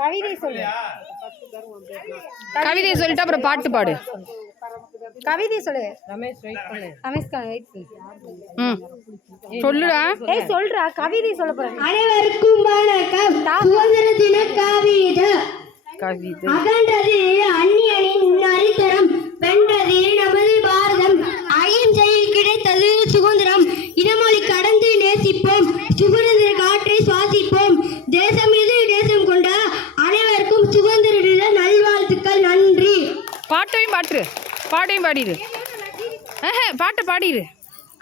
கவிதை சொல்லு. கவிதை சொல்லிட்டு அப்புறம் பாட்டு பாடு. கவிதை சொல்லு. ரமேஷ் வெயிட் பண்ணு. ரமேஷ் வெயிட் பண்ணு. சொல்லுடா. ஏய் சொல்றா, கவிதை சொல்ல போறேன். அனைவருக்கும் வணக்கம். சுதந்திர தின கவிதை. அகன்றது அந்நியனின் நரித்தரம், வென்றது நமது பாரதம். அகிம்சையில் கிடைத்தது சுதந்திரம். இனமொழி கடந்து நேசிப்போம், சுதந்திர காற்றை சுவாசிப்போம். தேசம் இது தேசம் கொண்ட அனைவருக்கும் சுதந்திர தின நல்வாழ்த்துக்கள். நன்றி. பாட்டையும் பாடிடு. பாட்டு பாடிடு.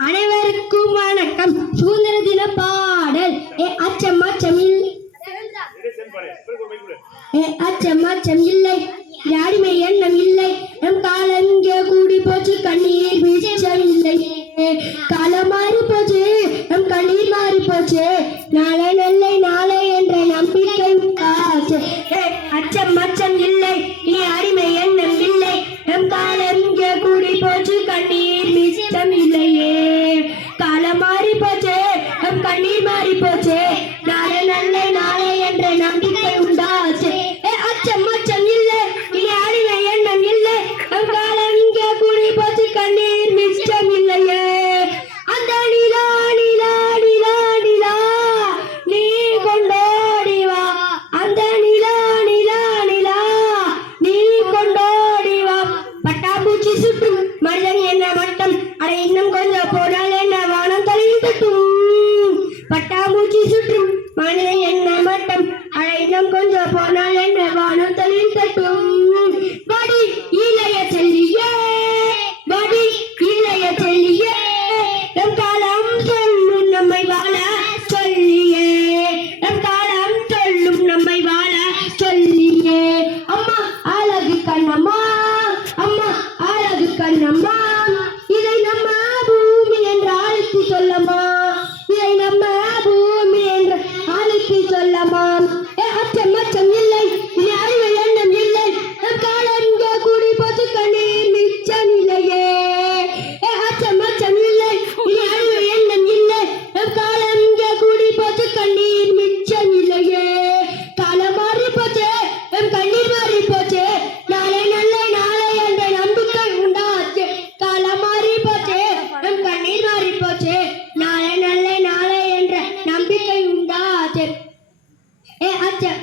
அனைவருக்கும் வணக்கம். சுதந்திர தின பாடல். அச்சம் இல்லை, யாருமே எண்ணம் இல்லை. நம் காலம் இங்கே கூடி போச்சு, கண்ணீர் மிச்சம் இல்லை. காலம் மாறி போச்சு, நம் கண்ணீர் மாறி போச்சு. நாளை நல்லை நாளை என்ற நம்பிக்கை ஆச்சு. அச்சம் இல்லை, இனி அடிமை எண்ணம் இல்லை. நம் காலம் இங்கே கூடி போச்சு, கண்ணீர் மிச்சம் இல்லையே. காலம் மாறி போச்சு, நம் கண்ணீர் மாறி போச்சு. நாளை நல்லை நாளை என்ற நம்பிக்கை உண்டாச்சு. அச்சம் இல்லை, இனி அடிமை எண்ணம் இல்லை. நம் காலம் இங்கே கூடி போச்சு, கண்ணீர் மிச்சம் இல்லையே. அந்த நிலா நிலா நிலா நிலா நீ கொண்டோடி வா. அந்த நிலா நிலா நிலா நீ கொண்டோடி வா. பட்டாம்பூச்சி சுற்றும் மனிதன் என்ன மட்டம், அதை இன்னும் கொஞ்சம் போனால் என்ன வானம் தலையில் தட்டும். பட்டாம்பூச்சி சுற்றும் மனிதன் என்ன மட்டம், அதை இன்னும் கொஞ்சம் போனால் என்ன வானம் தலையில் தட்டும். வடி இளைய செல்லியே, வடி இளைய செல்லியே. நம் காலம் சொல்லும் நம்மை வாழ சொல்லியே, நம் காலம் சொல்லும் நம்மை வாழ சொல்லியே. அம்மா அழகு கண்ணம்மா, அம்மா அழகு கண்ணம்மா. இதை நம்ம பூமி என்று அழைத்து சொல்லம்மா, இதை நம்ம பூமி என்று அழைத்து சொல்லம்மா. அச்சம் இல்லை, இனி அறிவு எண்ணம் இல்லை. நம் காலம் இங்கே கூடி போச்சு, கண்ணீர் மிச்சம் இல்லையே. அச்சம் இல்லை, இனி அறிவு எண்ணம் இல்லை. நம் காலம் இங்கே கூடி போச்சு, கண்ணீர் மிச்சம் இல்லையே. காலம் மாறி போச்சு, நம் கண்ணீர் மாறி போச்சு. நாளை நல்ல நாளை என்ற நம்பிக்கை உண்டாச்சு. காலம் மாறி போச்சு, நம் கண்ணீர் மாறி போச்சு. நாளை நல்ல நாளை என்ற நம்பிக்கை உண்டாச்சு. அச்சம்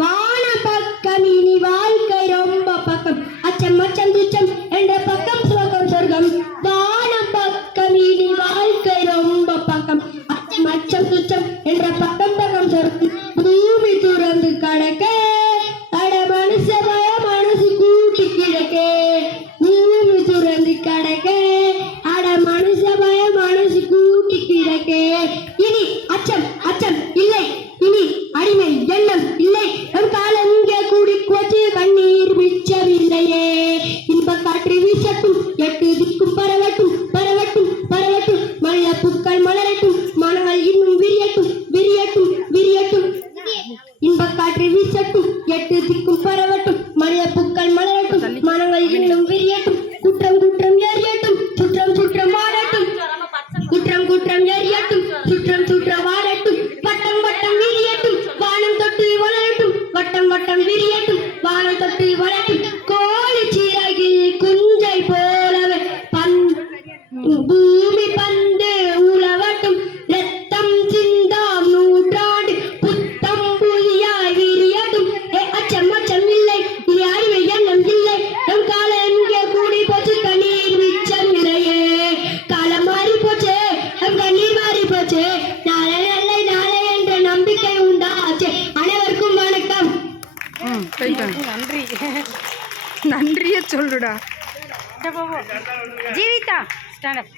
வான பக்கம், இனி வாழ்க்கை ரொம்ப பக்கம். அச்சம் துச்சம் என்ற பக்கம் சுகம் சொர்க்கம். வானம் பக்கம், இனி வாழ்க்கை ரொம்ப பக்கம். அச்சம் துச்சம் என்ற பக்கம் பக்கம் சொர்க்கம். பூமி துறந்து கடக்க அட மனுஷ பய மனசு கூட்டி கிடக்க. பூமி துறந்து கடக்க அட மனுஷ பய மனசு கூட்டி கிடக்க. இனி அச்சம் இல்லை, இனி அடிமை எண்ணம் இல்லை. நம் காலம் இங்கே கூடி போச்சு, கண்ணீர் மிச்சம் இல்லையே. இன்ப காற்று வீசட்டும், எட்டு திக்கும் பரவட்டும் பரவட்டும் பரவட்டும். மனித பூக்கள் மலரட்டும், மனங்கள் இன்னும் விரியட்டும் விரியட்டும் விரியட்டும். இன்ப காற்று வீசட்டும், எட்டு திக்கும் பரவட்டும். மனித பூக்கள் மலரட்டும், மனங்கள் இன்னும் விரியட்டும். குற்றம் குற்றம் எரியட்டும், சுற்றம் சுற்றம் வாழட்டும். குற்றம் குற்றம் எரியட்டும், சுற்றம் சுற்றம் வாழட்டும். வட்டம் வட்டம் விரியட்டும், வானம் தொட்டு வளரட்டும். வட்டம் வட்டம் விரியட்டும், வானம் தொட்டு வளரட்டும். கோழி சிறகில் குஞ்சை போலவே பூமி பந்து உழவட்டும். ரத்தம் சிந்தாம் நூற்றாண்டு புத்தம் புலியாய் விரியட்டும். அச்சம் இல்லை, இனி அறிவு எண்ணம் இல்லை. நம் காலம் இங்கே கூடி போச்சு, கண்ணீர் மிச்சம் இல்லையே. காலம் மாறி போச்சு, நம் கண்ணீர் மாறி போச்சு. நாளை நல்லை நாளை என்ற நம்பிக்கை உண்டாச்சு. அனைவருக்கும் வணக்கம். நன்றி. நன்றியே சொல்லுடா. Jeevitha stand up.